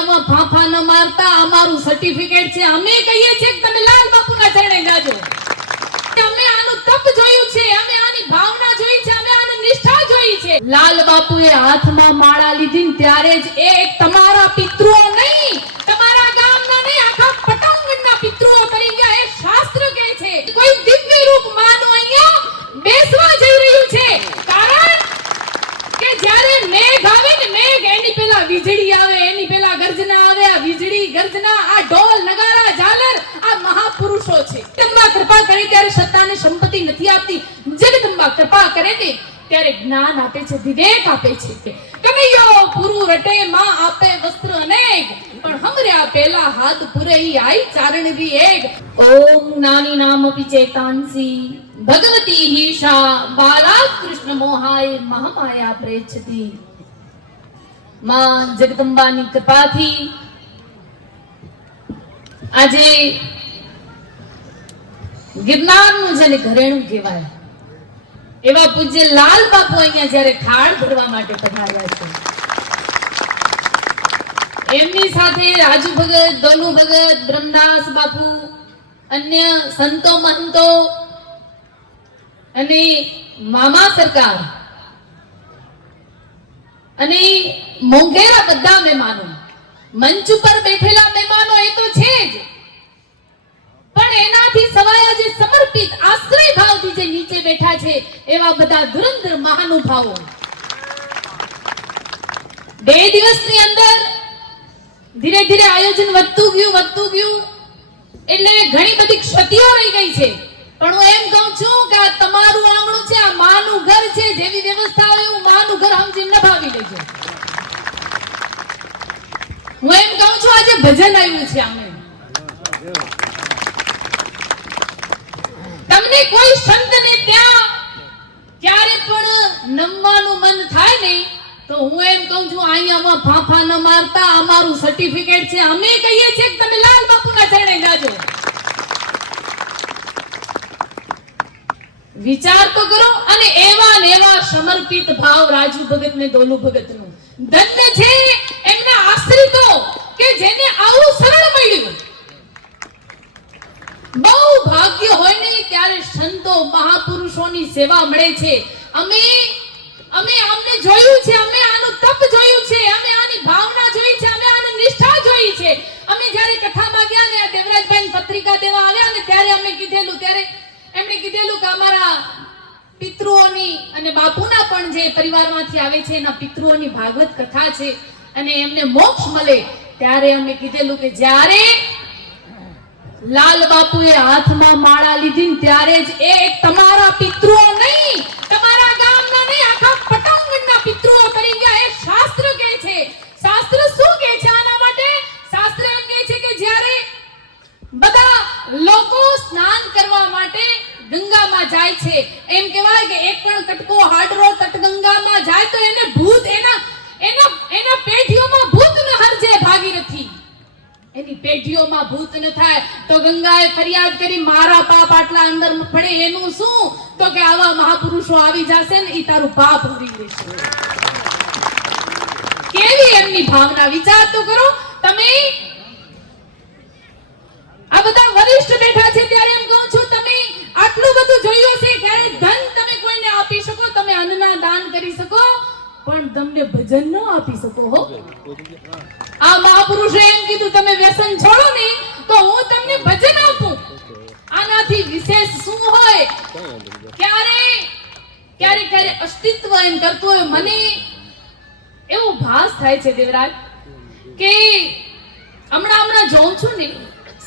અહીંયામાં ફાંફા ન મારતા, અમારું સર્ટિફિકેટ છે. અમે કહીએ છીએ કે તમે લાલ બાપુના ચરણે જાજો અમે આનું તપ જોયું છે, અમે આની ભાવના જોઈ છે, અમે આની નિષ્ઠા જોઈ છે. લાલ બાપુએ હાથમાં માળા લીધી ત્યારે જ એ તમારા પિતૃઓ નહીં તમારા ગામના નહીં આખા પટાંગણના પિતૃઓ કરી ગયા એ શાસ્ત્ર કહે છે કોઈ દિવ્ય રૂપ માનું અહીંયા બેસવા જઈ રહ્યું છે કારણ કે જ્યારે મેઘ આવે ને મેઘ એની પેલા વીજળી આવે એની પેલા ગર્જના આવે આ વીજળી આ ઢોલ, નગારા, ઝાલર આ મહાપુરુષો છે. જગદંબા કૃપા કરે ત્યારે સત્તાને સંપત્તિ નથી આપતી. જગદંબા કૃપા કરે ને ત્યારે જ્ઞાન આપે છે, વિવેક આપે છે. કનૈયો પુરુ રટે, માં આપે વસ્ત્ર અનેક. પણ હમર્યા પેલા હાથ પુરઈ આઈ ચારણ ભી એક. ઓમ નાની નામ અપી ચેતાંસી. ભગવતી હિષા બાલા કૃષ્ણ મોહાય, મહામાયા પ્રેચતી માં જગદંબાની કૃપાથી આજે ગિરનારનું જેને ઘરેણું કહેવાય, એવા પૂજ્ય લાલ બાપુ અહીંયા જ્યારે થાળ ભરવા માટે પધાર્યા છે. એમની સાથે રાજુ ભગત, દોલુ ભગત, બ્રહ્મદાસ બાપુ, અન્ય સંતો મહંતો અને મામા સરકાર અને મોંઘેરા બધા મહેમાનો. મંચ પર બેઠેલા મહેમાનો એ તો છે જ. પણ એનાથી સવાય જે સમર્પિત આશ્રય ભાવથી જે નીચે બેઠા છે, એવા બધા ધુરંધર મહાનુભાવો. બે દિવસની અંદર ધીરે ધીરે આયોજન વધતું ગયું વધતું ગયું. એટલે ઘણી બધી ક્ષતિઓ રહી ગઈ છે. પણ હું એમ કહું છું કે આ તમારું આંગણું છે, આ માનું ઘર છે, જેવી વ્યવસ્થા હોય હું માનું ઘર સમજી નભાવી લેજો. હું એમ કહું છું, આજે ભજન આવ્યું છે આમે. તમને કોઈ સંતને ત્યાં ક્યારે પણ નમવાનું મન થાય ને, તો હું એમ કહું છું અહીંયામાં ફાફા ન મારતા, અમારું સર્ટિફિકેટ છે. અમે કહીએ છીએ કે તમે લાલ બાપુના ચરણે જાજો. વિચાર તો કરો અને એવા ને એવા સમર્પિત ભાવ રાજુ ભગત ને દોલુ ભગતનું દંડ છે જેને આવું સરળ મળ્યું. બહુ ભાગ્ય હોય ને ત્યારે સંતો મહાપુરુષોની સેવા મળે છે. અમે અમે અમને જોયું છે, અમે આનું તપ જોયું છે, અમે આની ભાવના જોઈ છે, અમે આની નિષ્ઠા જોઈ છે. અમે જ્યારે કથામાં ગયા ને, દેવરાજભાઈ પત્રિકા દેવા આવ્યા ને, ત્યારે અમે કીધેલું, ત્યારે એમણે કીધેલું કે અમારા પિતૃઓની અને બાપુના પણ જે પરિવારમાંથી આવે છે, એના પિતૃઓની ભાગવત કથા છે, અને એમને મોક્ષ મળે. ત્યારે અમે કીધેલું કે જ્યારે લાલ બાપુએ હાથમાં માળા લીધી ત્યારે જ એ તમારા પિતૃઓ નહીં, તમારા ગામના નહીં, આખા પટાંગણના પિતૃઓ કરી ગયા. એ શાસ્ત્ર કહે છે. શાસ્ત્ર શું કહે છે આના માટે? શાસ્ત્ર એમ કહે છે કે જ્યારે બધા લોકો સ્નાન કરવા માટે ગંગામાં જાય છે, એમ કહેવાય કે એક પણ કટકો હાડરો તટગંગામાં જાય તો એના એના એના પેઢીઓમાં ભૂત ન હરજે ભાગીરથી એની પેઢીઓમાં ભૂત ન થાય. તો ગંગાએ ફરિયાદ કરી, મારા પાપ આટલા અંદર પડે એનું શું? તો કે આવા મહાપુરુષો આવી જશે ને એ તારું પાપ ઉરી લેશે કેવી એમની ભાવના? વિચાર તો કરો. તમે આ બધા વરિષ્ઠ બેઠા છે ત્યારે એમ કહું છું, તમે આટલું બધું જોયું છે ક્યારે ધન તમે કોઈને આપી શકો? તમે અન્નના દાન કરી શકો, પણ તમને ભજન ન આપી શકો, હો. આ મહાપુરુષે એમ કીધું, તમે વ્યસન છોડો ને તો હું તમને ભજન આપું. આનાથી વિશેષ શું હોય? ક્યારે? ક્યારે ક્યારે અસ્તિત્વ એમ કરતું હોય મને એવો ભાસ થાય છે દેવરાજ, કે હમણાં હમણાં જોઉં છું ને,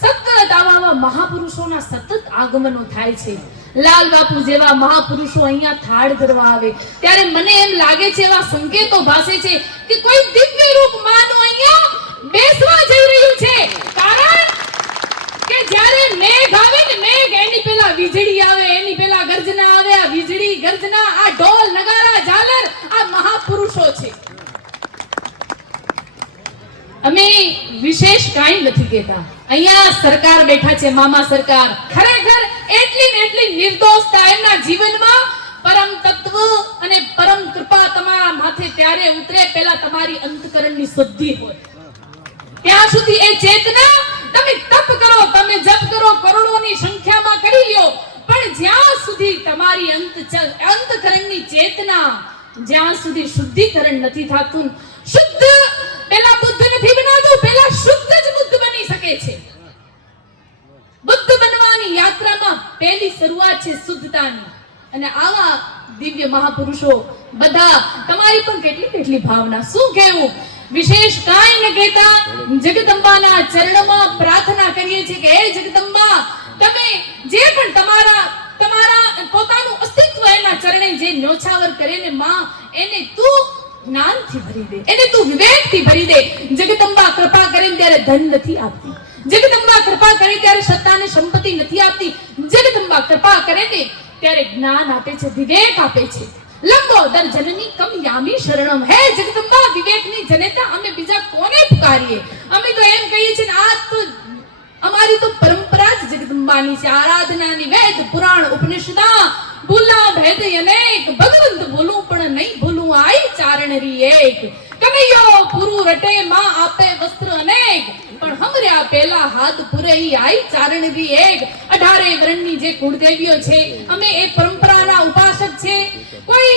સતત આવા આવા મહાપુરુષોના સતત આગમનો થાય છે. લાલ બાપુ જેવા મહાપુરુષો અહીંયા થાળ ધરવા આવે. ત્યારે મને એમ લાગે છે, એવા સંકેતો ભાસે છે કે કોઈ દિવ્ય રૂપ માનું અહીંયા બેસવા જઈ રહ્યું છે કારણ કે જ્યારે મેઘ આવે ને મેઘ એની પેલા વીજળી આવે એની પેલા ગર્જના આવે આ વીજળી ગર્જના આ ઢોલ નગારા ઝાલર આ મહાપુરુષો છે અમે વિશેષ કાંઈ નથી કહેતા. અહીંયા સરકાર બેઠા છે, મામા સરકાર. ખરેખર એટલી ને એટલી નિર્દોષતા એમના જીવનમાં પરમ તત્વ અને પરમ કૃપા તમારા માથે ત્યારે ઉતરે, પહેલા તમારી અંતકરણની શુદ્ધિ હોય. ત્યાં સુધી એ ચેતના, તમે તપ કરો, તમે જપ કરો, કરોડોની સંખ્યામાં કરી લ્યો. પણ જ્યાં સુધી તમારી અંત, અંતકરણની ચેતના જ્યાં સુધી શુદ્ધિકરણ નથી થતું શુદ્ધ પેલા બુદ્ધ નથી બનાતું પેલા શુદ્ધ જ બુદ્ધ બની શકે છે બુદ્ધ બનવાની યાત્રામાં પહેલી શરૂઆત છે શુદ્ધતાની. અને આવા દિવ્ય મહાપુરુષો બધા તમારી પણ કેટલી કેટલી ભાવના. શું કહેવું? વિશેષ કાંઈ ન કહેતા જગદંબાના ચરણમાં પ્રાર્થના કરીએ છીએ કે, હે જગદંબા, તમે જે પણ તમારા તમારા પોતાનું અસ્તિત્વ એના ચરણે જે ન્યોછાવર કરે ને માં, એને તું જ્ઞાનથી ભરી દે. એને તું વિવેકથી ભરી દે. જગદંબા કૃપા કરીને ત્યારે ધન નથી આપતી. જગદંબા કૃપા કરે ત્યારે સત્તા અને સંપત્તિ નથી આપતી. જગદંબા કૃપા કરે ને, ત્યારે જ્ઞાન આપે છે, વિવેક આપે છે. લંબોદર જનની કમ યામી શરણમ. હે જગદંબા, વિવેકની જનેતા અમે બીજા કોને પુકારીએ? અમે તો એમ કહીએ છીએ આ તો અમારી તો પરંપરા જ જગદંબાની છે. આરાધનાની વેદ, પુરાણ, ઉપનિષદા, ભૂલા, ભેદ અનેક. ભગવંત ભૂલું પણ નહીં ભૂલું, આઈ ચારણરી એક. કનૈયો પૂરું રટે, માં આપે વસ્ત્ર અનેક. હમર્યા પેલા હાથ પૂરે ઈ આઈ ચારણવી એક. અઢારે વરણની જે કુળદેવીઓ છે, અમે એ પરંપરાના ઉપાસક છે. કોઈ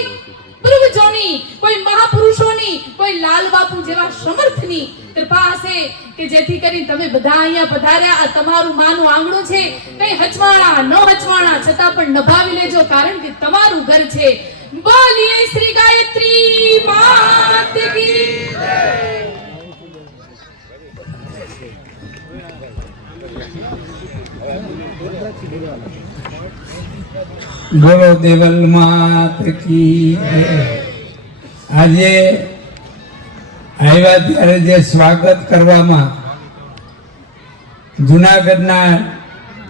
પૂર્વજોની કોઈ મહાપુરુષોની, કોઈ લાલ બાપુ જેવા સમર્થની કૃપા હશે કે જેથી કરી તમે બધા અહીંયા પધાર્યા. આ તમારું માનું આંગણું છે. કઈ હચવાણા, ન હચવાણા છતાં પણ નભાવી લેજો, કારણ કે તમારું ઘર છે. બોલીએ શ્રી ગાયત્રી માત કી બોલો દેવલ માત કી આજે આવ્યા ત્યારે જે સ્વાગત કરવામાં જુનાગઢના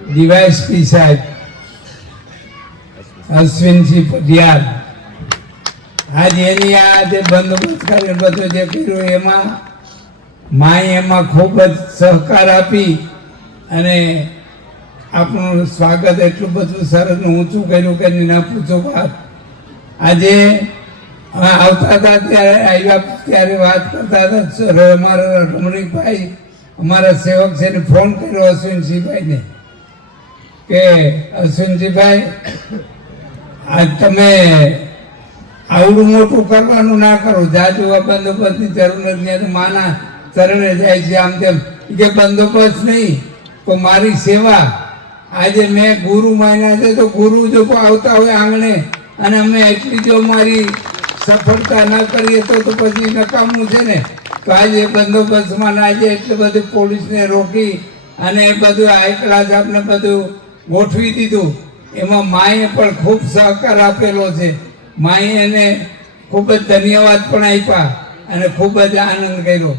ડીવાયસપી સાહેબ અશ્વિનસિંહ પટિયાલ આજે એની આ જે બંદોબસ્ત કાર્ય બધું જે કર્યું, એમાં માએ એમાં ખૂબ જ સહકાર આપી અને આપણું સ્વાગત એટલું બધું સરસ ઊંચું કર્યું કે ના પૂછો વાત. આજે આવતા હતા ત્યારે આવ્યા ત્યારે વાત કરતા હતા અમારા રમણીકભાઈ, અમારા સેવક છે ને, ફોન કર્યો અશ્વિનસિંહભાઈને કે અશ્વિનસિંહભાઈ આજ તમે આવડું મોટું કરવાનું ના કરો જાજુ આ બંદોબસ્તની જરૂર નથી આ માના ચરણે જાય છે આમ તેમ. કે બંદોબસ્ત નહીં, તો મારી સેવા આજે મેં ગુરુ માન્યા છે તો ગુરુ જો આવતા હોય આંગણે અને અમે એટલી જો મારી સફળતા ન કરીએ તો તો પછી નકામું છે ને? તો આજે બંદોબસ્તમાં આજે એટલે બધું પોલીસને રોકી અને એ બધું હાઈ ક્લાસ આપણે બધું ગોઠવી દીધું. એમાં માએ પણ ખૂબ સહકાર આપેલો છે. માએ એને ખૂબ જ ધન્યવાદ પણ આપ્યા અને ખૂબ જ આનંદ કર્યો.